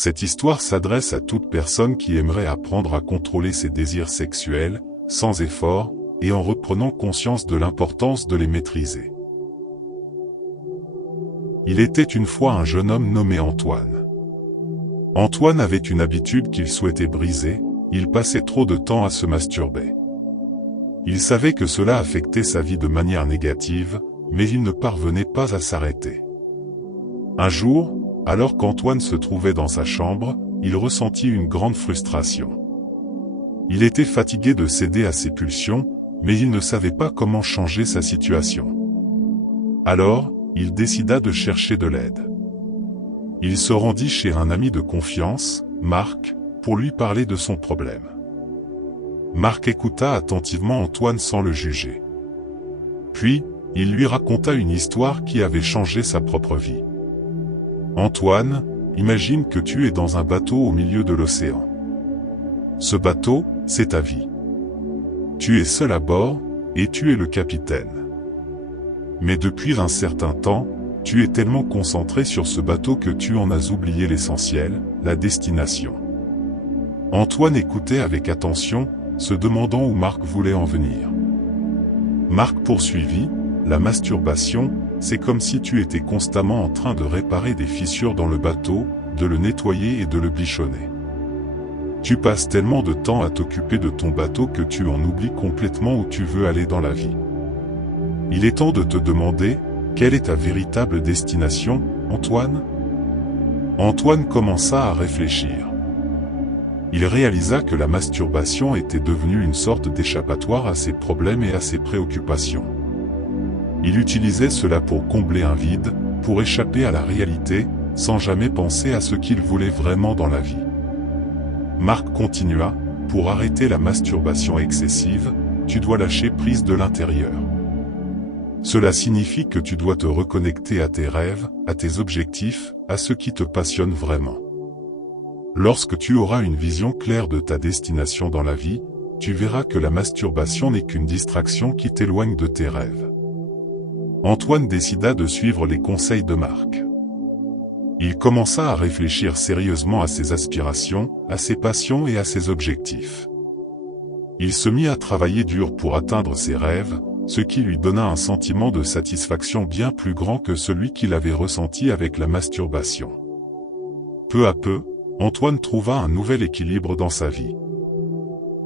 Cette histoire s'adresse à toute personne qui aimerait apprendre à contrôler ses désirs sexuels, sans effort, et en reprenant conscience de l'importance de les maîtriser. Il était une fois un jeune homme nommé Antoine. Antoine avait une habitude qu'il souhaitait briser, il passait trop de temps à se masturber. Il savait que cela affectait sa vie de manière négative, mais il ne parvenait pas à s'arrêter. Un jour, alors qu'Antoine se trouvait dans sa chambre, il ressentit une grande frustration. Il était fatigué de céder à ses pulsions, mais il ne savait pas comment changer sa situation. Alors, il décida de chercher de l'aide. Il se rendit chez un ami de confiance, Marc, pour lui parler de son problème. Marc écouta attentivement Antoine sans le juger. Puis, il lui raconta une histoire qui avait changé sa propre vie. Antoine, imagine que tu es dans un bateau au milieu de l'océan. Ce bateau, c'est ta vie. Tu es seul à bord, et tu es le capitaine. Mais depuis un certain temps, tu es tellement concentré sur ce bateau que tu en as oublié l'essentiel, la destination. Antoine écoutait avec attention, se demandant où Marc voulait en venir. Marc poursuivit, la masturbation, c'est comme si tu étais constamment en train de réparer des fissures dans le bateau, de le nettoyer et de le bichonner. Tu passes tellement de temps à t'occuper de ton bateau que tu en oublies complètement où tu veux aller dans la vie. Il est temps de te demander, quelle est ta véritable destination, Antoine ? Antoine commença à réfléchir. Il réalisa que la masturbation était devenue une sorte d'échappatoire à ses problèmes et à ses préoccupations. Il utilisait cela pour combler un vide, pour échapper à la réalité, sans jamais penser à ce qu'il voulait vraiment dans la vie. Marc continua, pour arrêter la masturbation excessive, tu dois lâcher prise de l'intérieur. Cela signifie que tu dois te reconnecter à tes rêves, à tes objectifs, à ce qui te passionne vraiment. Lorsque tu auras une vision claire de ta destination dans la vie, tu verras que la masturbation n'est qu'une distraction qui t'éloigne de tes rêves. Antoine décida de suivre les conseils de Marc. Il commença à réfléchir sérieusement à ses aspirations, à ses passions et à ses objectifs. Il se mit à travailler dur pour atteindre ses rêves, ce qui lui donna un sentiment de satisfaction bien plus grand que celui qu'il avait ressenti avec la masturbation. Peu à peu, Antoine trouva un nouvel équilibre dans sa vie.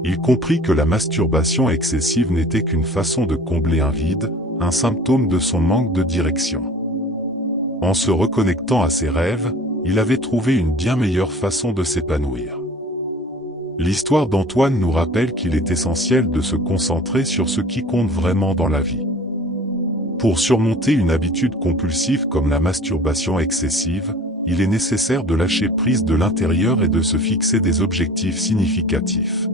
Il comprit que la masturbation excessive n'était qu'une façon de combler un vide, un symptôme de son manque de direction. En se reconnectant à ses rêves, il avait trouvé une bien meilleure façon de s'épanouir. L'histoire d'Antoine nous rappelle qu'il est essentiel de se concentrer sur ce qui compte vraiment dans la vie. Pour surmonter une habitude compulsive comme la masturbation excessive, il est nécessaire de lâcher prise de l'intérieur et de se fixer des objectifs significatifs.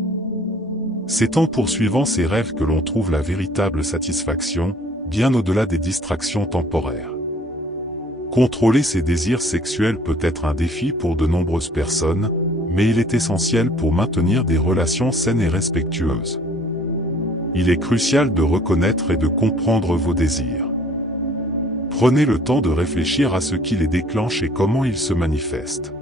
C'est en poursuivant ses rêves que l'on trouve la véritable satisfaction, bien au-delà des distractions temporaires. Contrôler ses désirs sexuels peut être un défi pour de nombreuses personnes, mais il est essentiel pour maintenir des relations saines et respectueuses. Il est crucial de reconnaître et de comprendre vos désirs. Prenez le temps de réfléchir à ce qui les déclenche et comment ils se manifestent.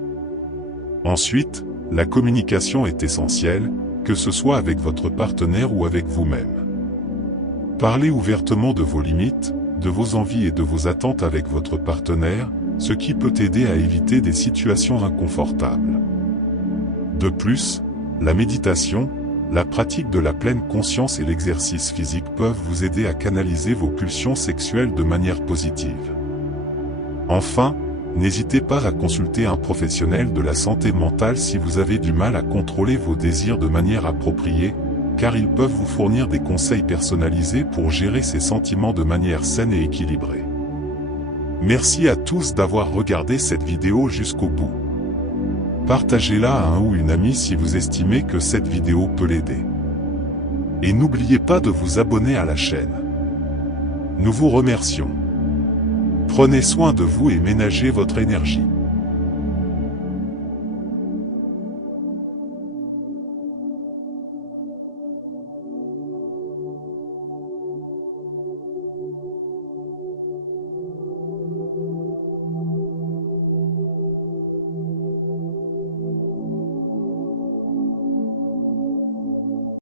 Ensuite, la communication est essentielle, que ce soit avec votre partenaire ou avec vous-même. Parlez ouvertement de vos limites, de vos envies et de vos attentes avec votre partenaire, ce qui peut aider à éviter des situations inconfortables. De plus, la méditation, la pratique de la pleine conscience et l'exercice physique peuvent vous aider à canaliser vos pulsions sexuelles de manière positive. Enfin, n'hésitez pas à consulter un professionnel de la santé mentale si vous avez du mal à contrôler vos désirs de manière appropriée, car ils peuvent vous fournir des conseils personnalisés pour gérer ces sentiments de manière saine et équilibrée. Merci à tous d'avoir regardé cette vidéo jusqu'au bout. Partagez-la à un ou une amie si vous estimez que cette vidéo peut l'aider. Et n'oubliez pas de vous abonner à la chaîne. Nous vous remercions. Prenez soin de vous et ménagez votre énergie.